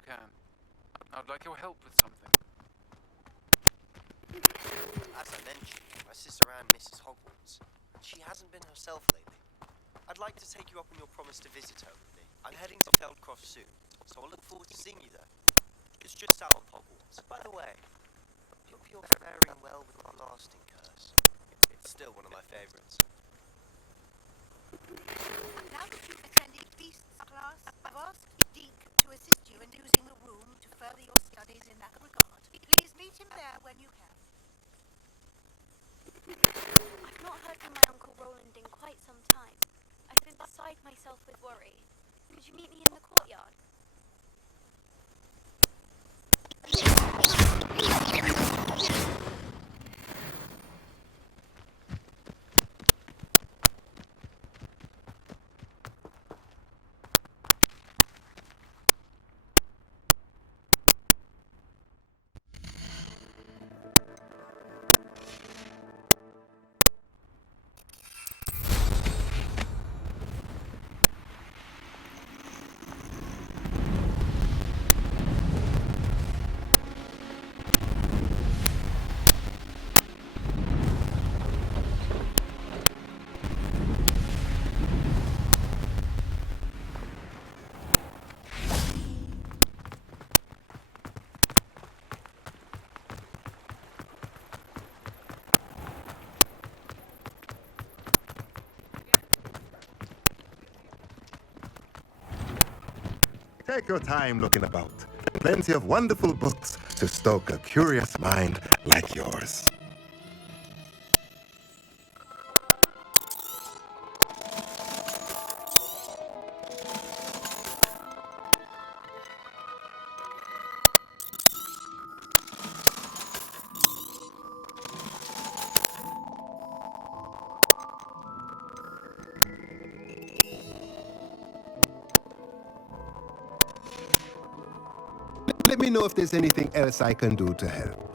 you can. I'd like your help with something. As I mentioned, my sister Anne misses Hogwarts. She hasn't been herself lately. I'd like to take you up on your promise to visit her with me. I'm heading to Feldcroft soon, so I'll look forward to seeing you there. It's just out of Hogwarts. By the way, hope you're faring well with the lasting curse. It's still one of my favorites. Now that you've attended Beast's class, I've asked Deke to assist you in using the room to further your studies in that regard. Please meet him there when you can. I've not heard from my Uncle Roland in quite some time. I've been beside myself with worry. Could you meet me in the courtyard? Take your time looking about. Plenty of wonderful books to stoke a curious mind like yours. Let me know if there's anything else I can do to help.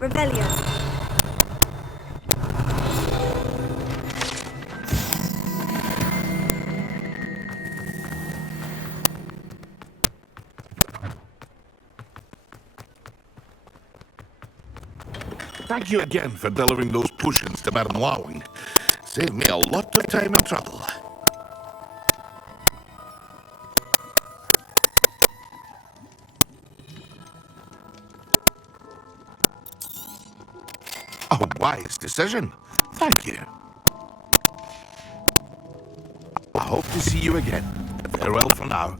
Rebellion. Thank you again for delivering those potions to Madame Lawing. Saved me a lot of time and trouble. A wise decision. Thank you. I hope to see you again. Farewell for now.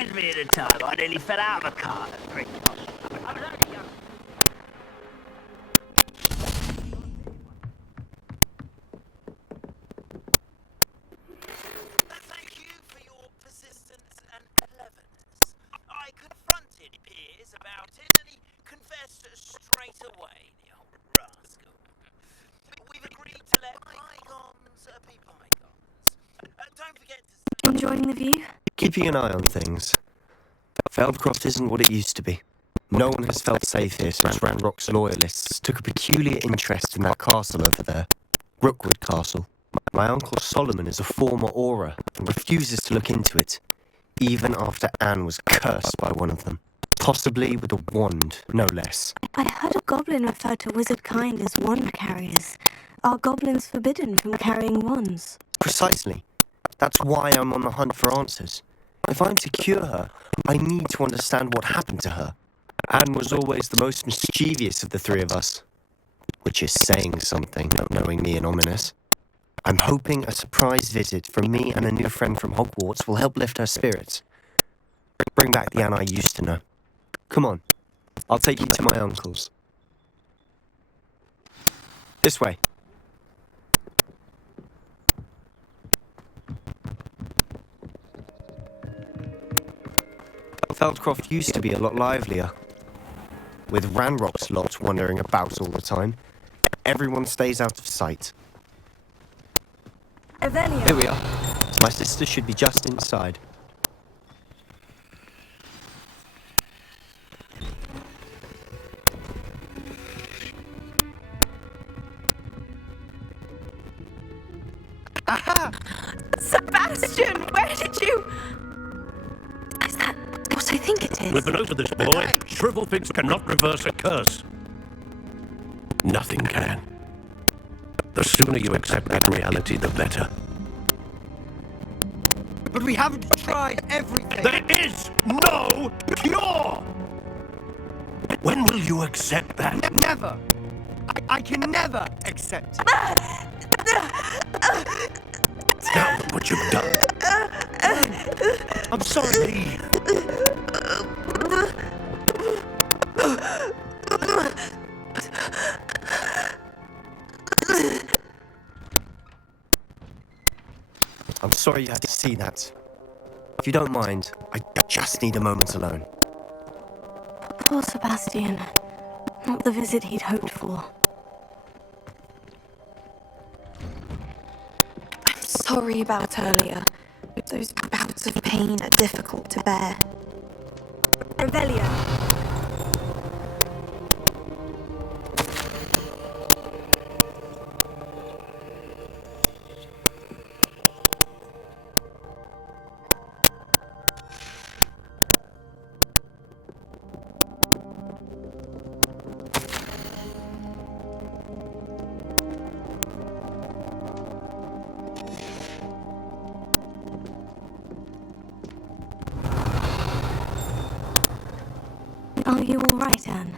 reminds me of the time I nearly fell out of a car. I was only young. Thank you for your persistence and cleverness. I confronted Piers about it and he confessed straight away, the old rascal. We've agreed to let bygones be bygones. Don't forget to... Enjoying the view? Keeping an eye on things. Feldcroft isn't what it used to be. No one has felt safe here since Ranrock's loyalists took a peculiar interest in that castle over there. Rookwood Castle. My uncle Solomon is a former Auror and refuses to look into it, even after Anne was cursed by one of them. Possibly with a wand, no less. I heard a goblin refer to wizard kind as wand carriers. Are goblins forbidden from carrying wands? Precisely. That's why I'm on the hunt for answers. If I'm to cure her, I need to understand what happened to her. Anne was always the most mischievous of the three of us. Which is saying something, knowing me and Ominous. I'm hoping a surprise visit from me and a new friend from Hogwarts will help lift her spirits. Bring back the Anne I used to know. Come on, I'll take you to my uncle's. This way. Feldcroft used to be a lot livelier. With Ranrock's lot wandering about all the time, everyone stays out of sight. Avelia. Here we are. My sister should be just inside. Aha! Sebastian, where did you... Is that what I think it is? We've been over this, boy. Shrivelfigs cannot reverse a curse. Nothing can. The sooner you accept that reality, the better. But we haven't tried everything. There is no cure! When will you accept that? Never. I can never accept. Now look what you've done. I'm sorry. I'm sorry you had to see that. If you don't mind, I just need a moment alone. Poor Sebastian. Not the visit he'd hoped for. I'm sorry about earlier. Those bouts of pain are difficult to bear. Revelia. Are you all right, Anne?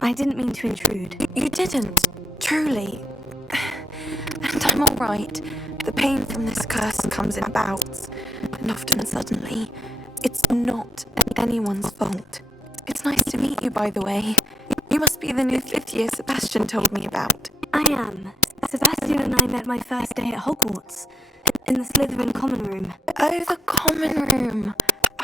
I didn't mean to intrude. You didn't, truly. And I'm all right. The pain from this curse comes in bouts, and often suddenly. It's not anyone's fault. It's nice to meet you, by the way. You must be the new fifth year Sebastian told me about. I am. Sebastian and I met my first day at Hogwarts, in the Slytherin common room. Oh, the common room.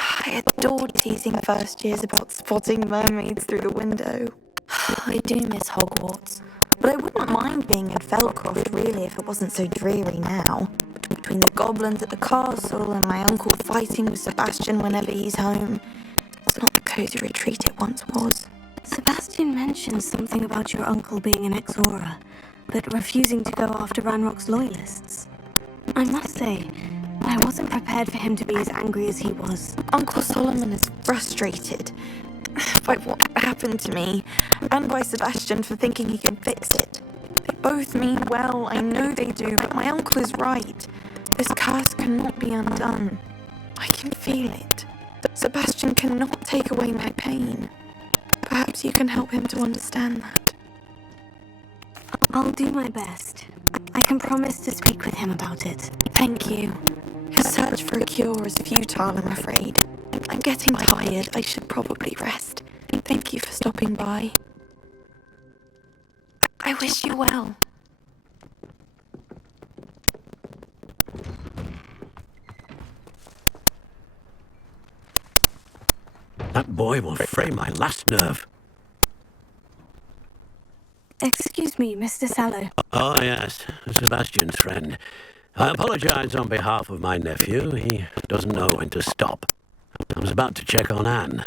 I adored teasing first years about spotting mermaids through the window. I do miss Hogwarts, but I wouldn't mind being at Feldcroft really if it wasn't so dreary now. Between the goblins at the castle and my uncle fighting with Sebastian whenever he's home, it's not the cosy retreat it once was. Sebastian mentioned something about your uncle being an ex-Auror, but refusing to go after Ranrock's loyalists. I must say, I wasn't prepared for him to be as angry as he was. Uncle Solomon is frustrated by what happened to me, and by Sebastian for thinking he can fix it. They both mean well, I know they do, but my uncle is right. This curse cannot be undone. I can feel it. Sebastian cannot take away my pain. Perhaps you can help him to understand that. I'll do my best. I can promise to speak with him about it. Thank you. His search for a cure is futile, I'm afraid. I I'm getting tired. I should probably rest. Thank you for stopping by. I wish you well. That boy will fray my last nerve. Excuse me, Mr. Sallow. Oh, yes, Sebastian's friend. I apologize on behalf of my nephew. He doesn't know when to stop. I was about to check on Anne.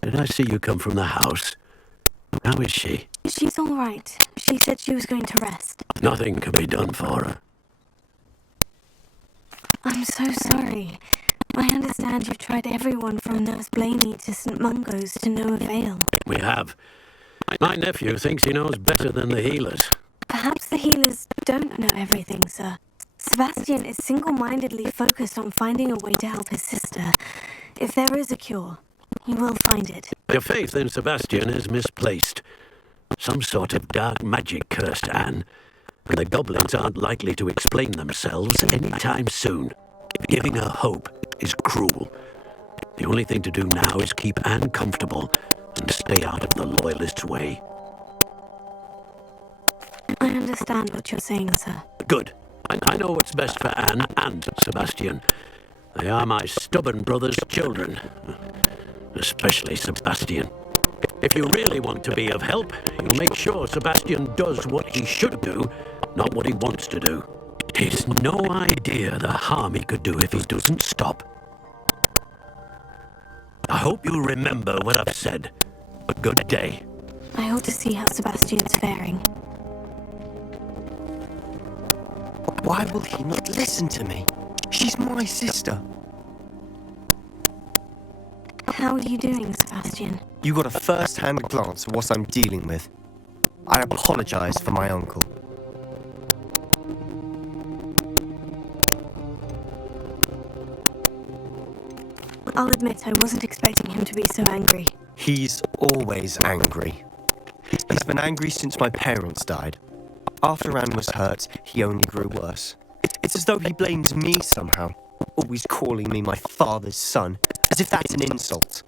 Did I see you come from the house? How is she? She's all right. She said she was going to rest. Nothing can be done for her. I'm so sorry. I understand you've tried everyone from Nurse Blaney to St. Mungo's to no avail. We have. My nephew thinks he knows better than the healers. Perhaps the healers don't know everything, sir. Sebastian is single-mindedly focused on finding a way to help his sister. If there is a cure, he will find it. Your faith in Sebastian is misplaced. Some sort of dark magic cursed Anne, and the goblins aren't likely to explain themselves anytime soon. Giving her hope is cruel. The only thing to do now is keep Anne comfortable and stay out of the Loyalists' way. I understand what you're saying, sir. Good. I know what's best for Anne and Sebastian. They are my stubborn brother's children. Especially Sebastian. If you really want to be of help, you'll make sure Sebastian does what he should do, not what he wants to do. He's no idea the harm he could do if he doesn't stop. I hope you remember what I've said. A good day. I ought to see how Sebastian's faring. Why will he not listen to me? She's my sister. How are you doing, Sebastian? You got a first-hand glance at what I'm dealing with. I apologize for my uncle. I'll admit I wasn't expecting him to be so angry. He's always angry. He's been angry since my parents died. After Anne was hurt, he only grew worse. It's as though he blames me somehow, always calling me my father's son, as if that's an insult.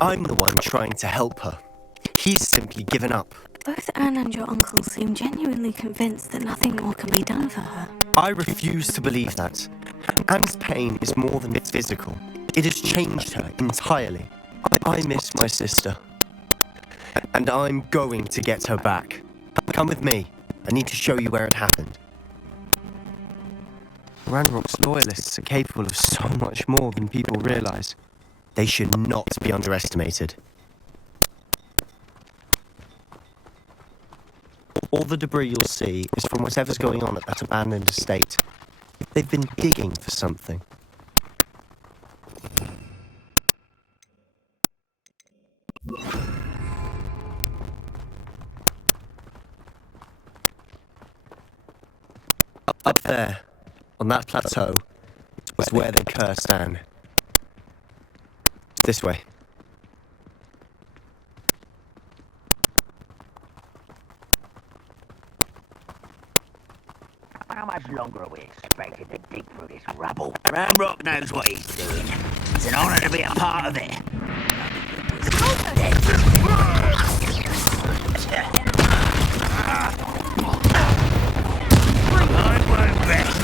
I'm the one trying to help her. He's simply given up. Both Anne and your uncle seem genuinely convinced that nothing more can be done for her. I refuse to believe that. Anne's pain is more than physical. It has changed her entirely. I miss my sister. And I'm going to get her back. Come with me. I need to show you where it happened. Ranrock's Loyalists are capable of so much more than people realize. They should not be underestimated. All the debris you'll see is from whatever's going on at that abandoned estate. They've been digging for something. Up there, on that plateau, is where they cursed Anne. This way. How much longer are we expected to dig through this rubble? Ranrock knows what he's doing. It's an honor to be a part of it. I won't rest.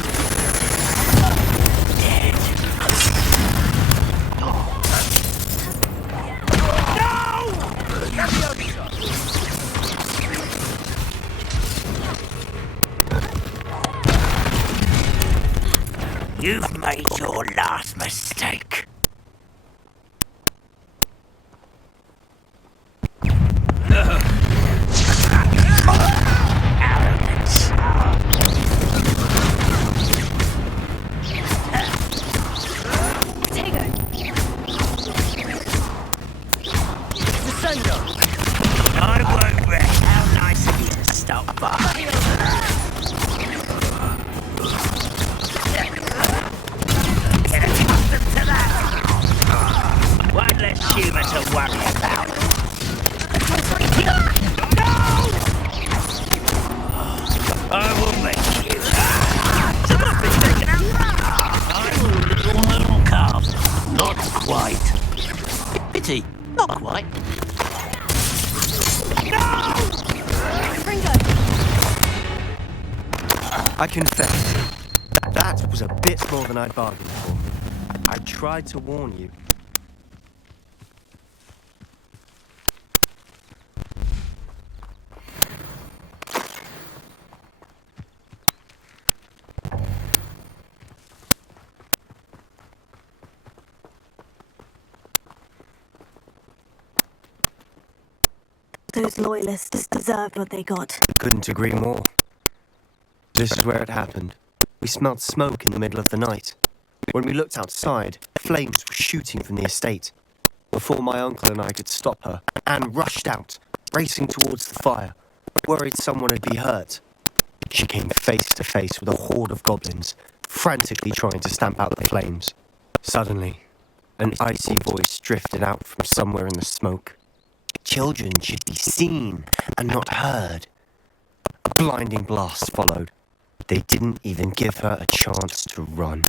You've made your last mistake. I won't rest. How nice of you to stop by. Get accustomed to that. One less human to worry about. No! I will make you. Someone's been taken out. I'm a little calf. Not quite. right. I confess, that was a bit more than I'd bargained for. I tried to warn you. Those loyalists deserved what they got. Couldn't agree more. This is where it happened. We smelled smoke in the middle of the night. When we looked outside, flames were shooting from the estate. Before my uncle and I could stop her, Anne rushed out, racing towards the fire, worried someone had been hurt. She came face to face with a horde of goblins, frantically trying to stamp out the flames. Suddenly, an icy voice drifted out from somewhere in the smoke. Children should be seen and not heard. A blinding blast followed. They didn't even give her a chance to run.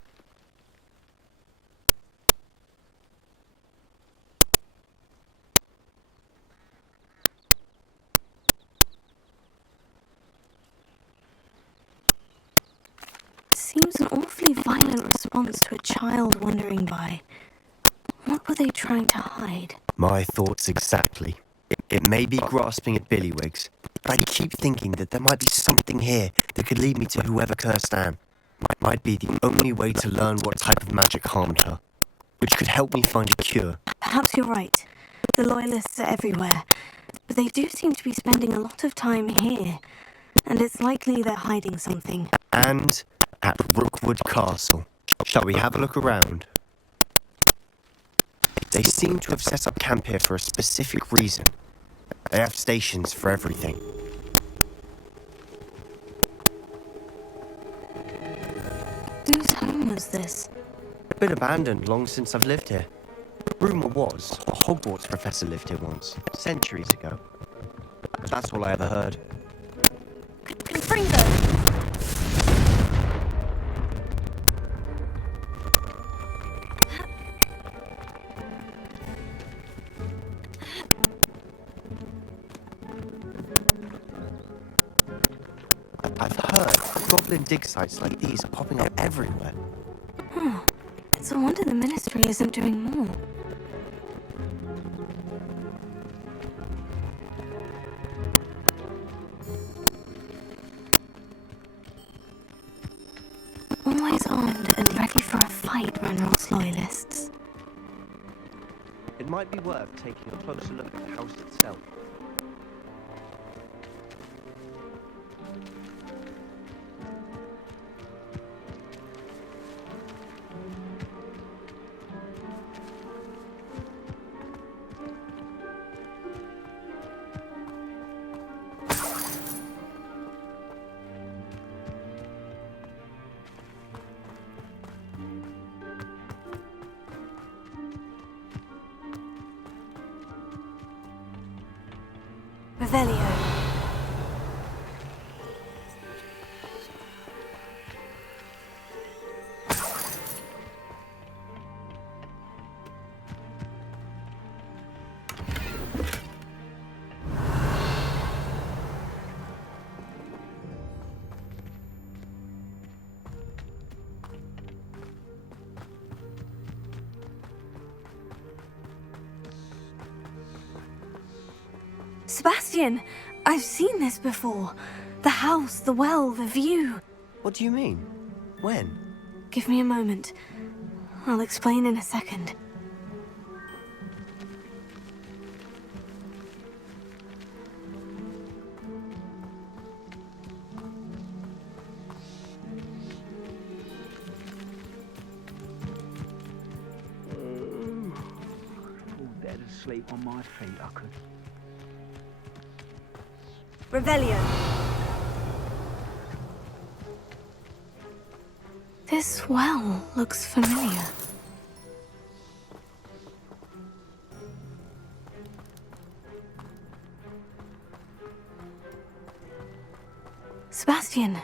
Seems an awfully violent response to a child wandering by. What were they trying to hide? My thoughts exactly. It may be grasping at billywhigs, but I keep thinking that there might be something here that could lead me to whoever cursed Anne. Might be the only way to learn what type of magic harmed her, which could help me find a cure. Perhaps you're right. The loyalists are everywhere, but they do seem to be spending a lot of time here, and it's likely they're hiding something. And at Rookwood Castle. Shall we have a look around? They seem to have set up camp here for a specific reason. They have stations for everything. Whose home was this? Been abandoned long since I've lived here. Rumour was a Hogwarts professor lived here once, centuries ago. That's all I ever heard. Confringo! I've heard goblin dig sites like these are popping up everywhere. It's a wonder the Ministry isn't doing more. Always armed and ready for a fight, Ranrock's loyalists. It might be worth taking a closer look at the house itself. Revelio. Sebastian, I've seen this before. The house, the well, the view. What do you mean? When? Give me a moment. I'll explain in a second. Dead asleep on my feet, I could. Revelio. This well looks familiar. Sebastian,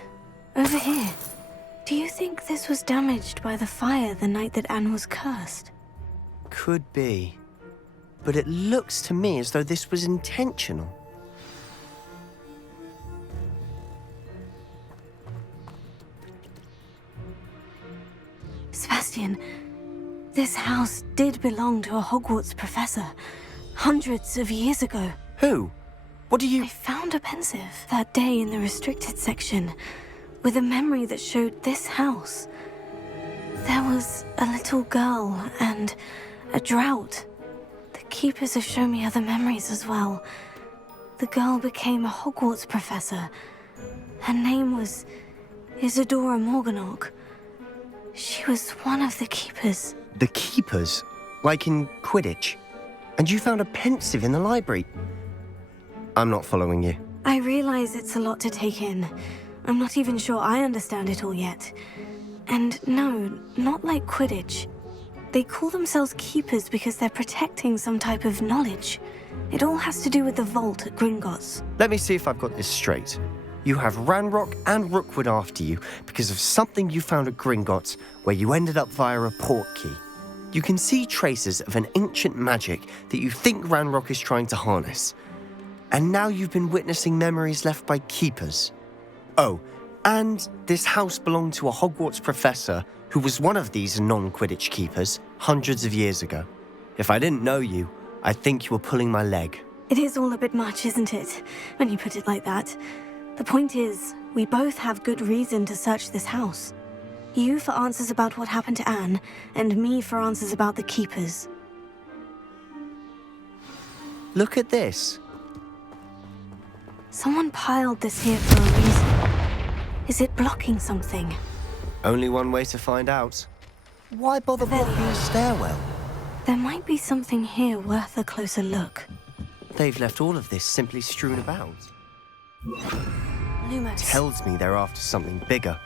over here. Do you think this was damaged by the fire the night that Anne was cursed? Could be. but it looks to me as though this was intentional. Sebastian, this house did belong to a Hogwarts professor hundreds of years ago. Who? What do you... I found a pensive that day in the restricted section with a memory that showed this house. There was a little girl and a drought. The keepers have shown me other memories as well. The girl became a Hogwarts professor. Her name was Isadora Morganach. She was one of the keepers. The keepers? Like in Quidditch? And you found a pensive in the library? I'm not following you. I realize it's a lot to take in. I'm not even sure I understand it all yet. And no, not like Quidditch. They call themselves keepers because they're protecting some type of knowledge. It all has to do with the vault at Gringotts. Let me see if I've got this straight. You have Ranrock and Rookwood after you because of something you found at Gringotts where you ended up via a portkey. You can see traces of an ancient magic that you think Ranrock is trying to harness. And now you've been witnessing memories left by keepers. Oh, and this house belonged to a Hogwarts professor who was one of these non-Quidditch keepers hundreds of years ago. If I didn't know you, I'd think you were pulling my leg. It is all a bit much, isn't it, when you put it like that? The point is, we both have good reason to search this house. You for answers about what happened to Anne, and me for answers about the keepers. Look at this. Someone piled this here for a reason. Is it blocking something? Only one way to find out. Why bother blocking a stairwell? There might be something here worth a closer look. They've left all of this simply strewn about. Lumos. Tells me they're after something bigger.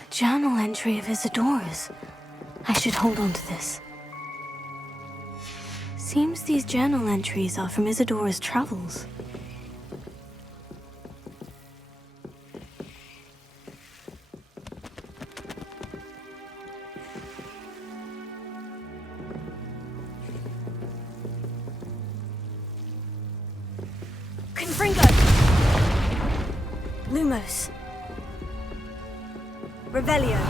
A journal entry of Isadora's. I should hold on to this. Seems these journal entries are from Isadora's travels. Confringo! Lumos. Revelio.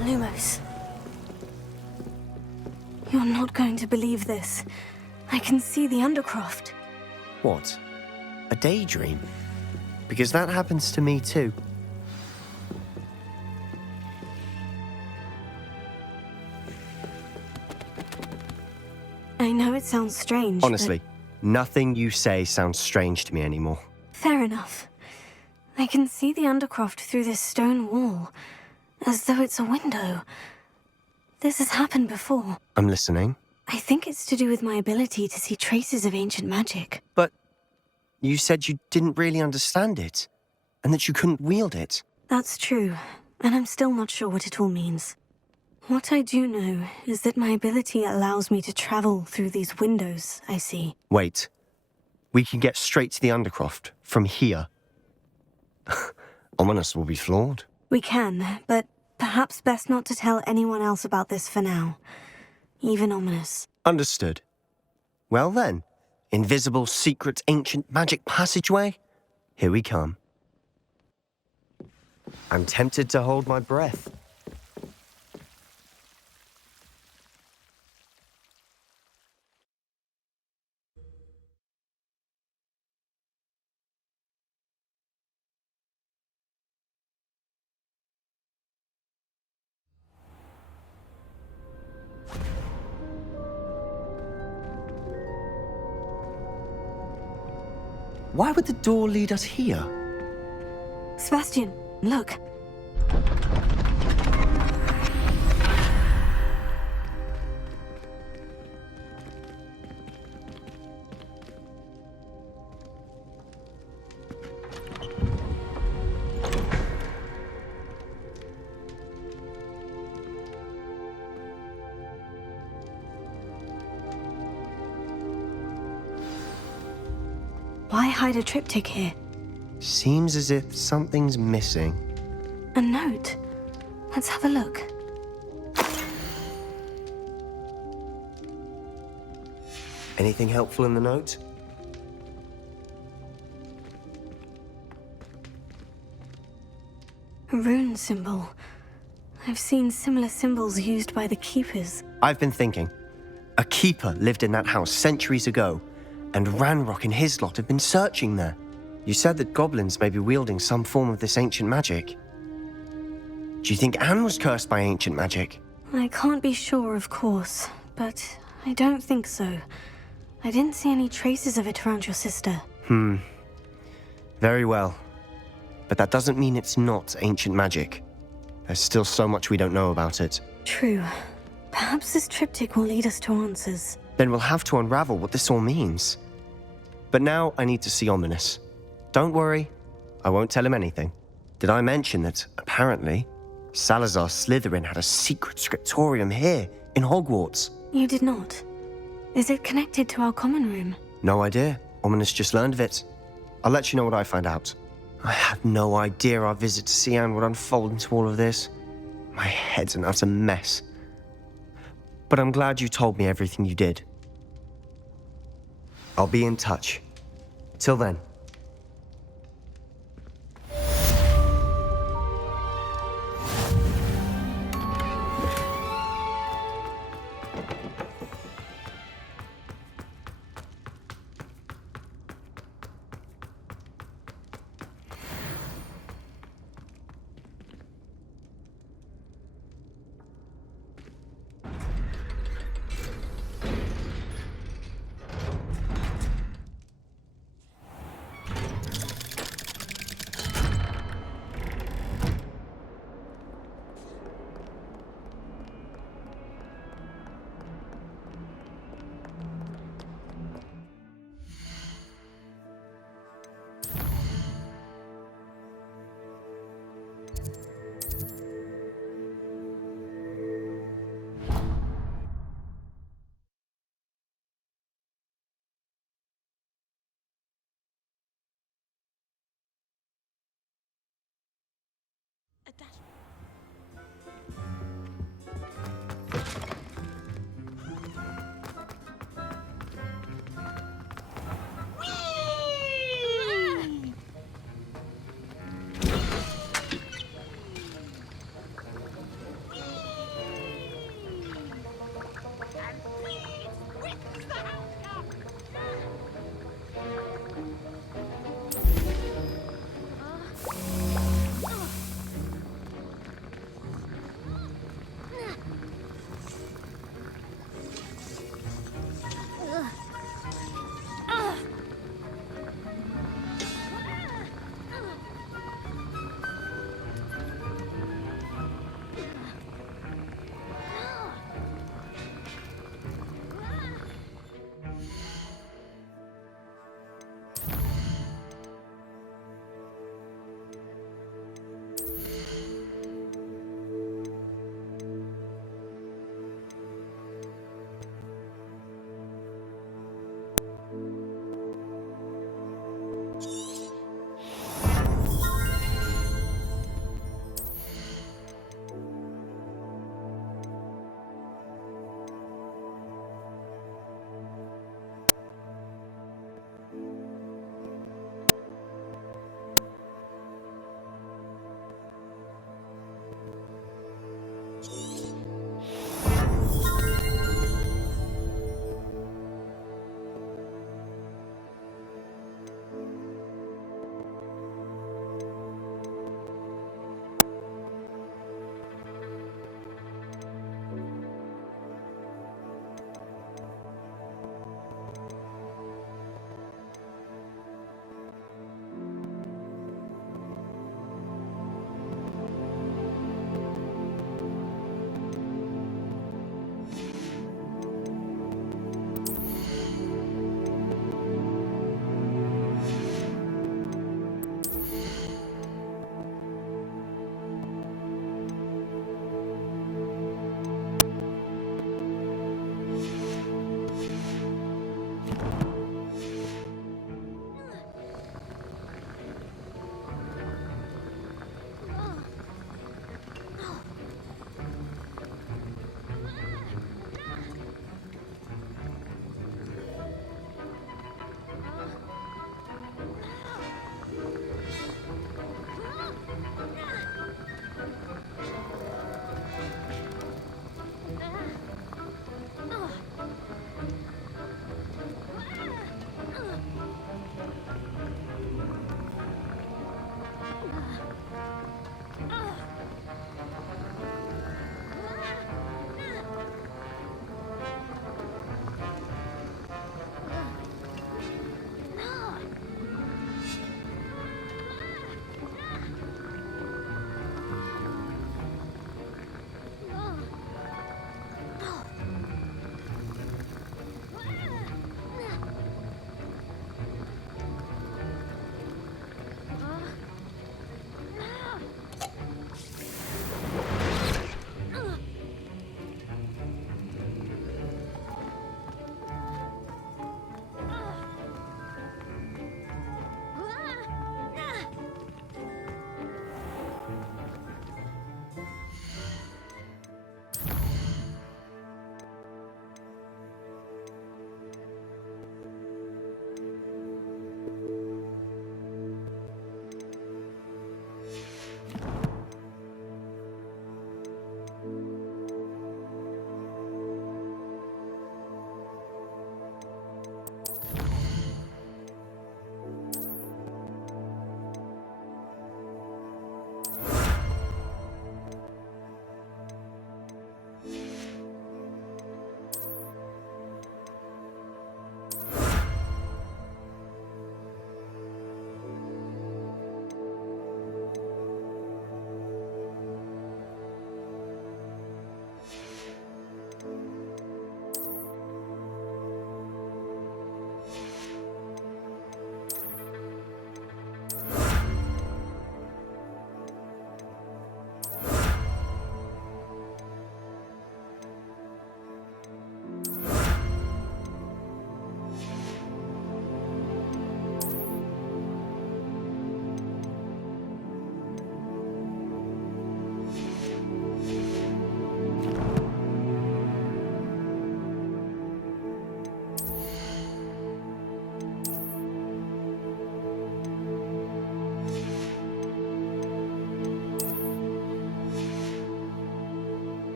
Lumos. You're not going to believe this. I can see the Undercroft. What? A daydream? Because that happens to me too. I know it sounds strange, Honestly, nothing you say sounds strange to me anymore. Fair enough. I can see the Undercroft through this stone wall, as though it's a window. This has happened before. I'm listening. I think it's to do with my ability to see traces of ancient magic. But you said you didn't really understand it, and that you couldn't wield it. That's true, and I'm still not sure what it all means. What I do know is that my ability allows me to travel through these windows I see. Wait. We can get straight to the Undercroft from here. Ominous will be flawed. We can, but perhaps best not to tell anyone else about this for now. Even Ominous. Understood. Well then, invisible, secret, ancient magic passageway? Here we come. I'm tempted to hold my breath. Why would the door lead us here? Sebastian, look. Why hide a triptych here? Seems as if something's missing. A note. Let's have a look. Anything helpful in the note? A rune symbol. I've seen similar symbols used by the Keepers. I've been thinking. A keeper lived in that house centuries ago, and Ranrock and his lot have been searching there. You said that goblins may be wielding some form of this ancient magic. Do you think Anne was cursed by ancient magic? I can't be sure, of course, but I don't think so. I didn't see any traces of it around your sister. Very well. But that doesn't mean it's not ancient magic. There's still so much we don't know about it. True. Perhaps this triptych will lead us to answers. Then we'll have to unravel what this all means. But now I need to see Ominous. Don't worry, I won't tell him anything. Did I mention that, apparently, Salazar Slytherin had a secret scriptorium here, in Hogwarts? You did not. Is it connected to our common room? No idea. Ominous just learned of it. I'll let you know what I find out. I had no idea our visit to Cian would unfold into all of this. My head's an utter mess. But I'm glad you told me everything you did. I'll be in touch. Till then.